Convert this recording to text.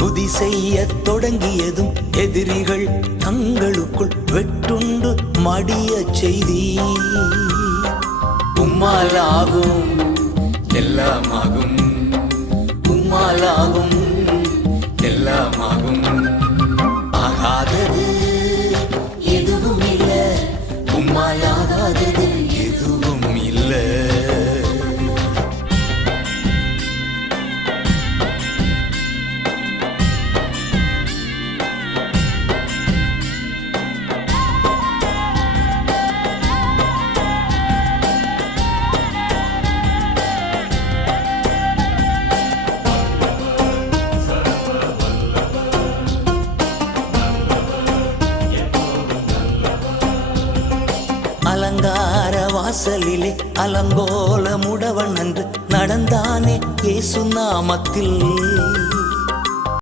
துதி செய்ய தொடங்கியதும் எதிரிகள் தங்களுக்குள் வெட்டுண்டு மடிய செய்தி. உம்மாலாகும் எல்லாமாகும், உம்மாலாகும் எல்லாமாகும். ஆகாதது எதுவும் இல்ல, உம்மாலாகாதது எதுவும் இல்ல. அலங்கார வாசலிலே அலங்கோல முடவன் அன்று நடந்தானே இயேசு நாமத்தில்.